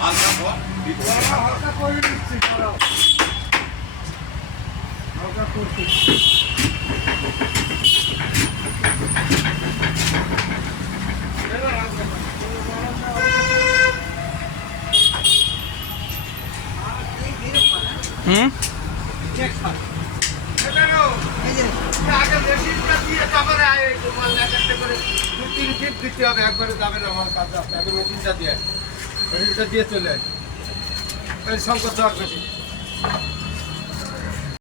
হালকা করে দিচ্ছি, হালকা করছি। আগে মেশিনটা দিয়ে তারপরে মাল একটা করে 2-3 ফিট দিতে হবে, একবারে যাবে না আমার কাজ আছে। আগে মেশিনটা দিয়ে চলে আসে, শঙ্কর দেওয়ার মেশিন।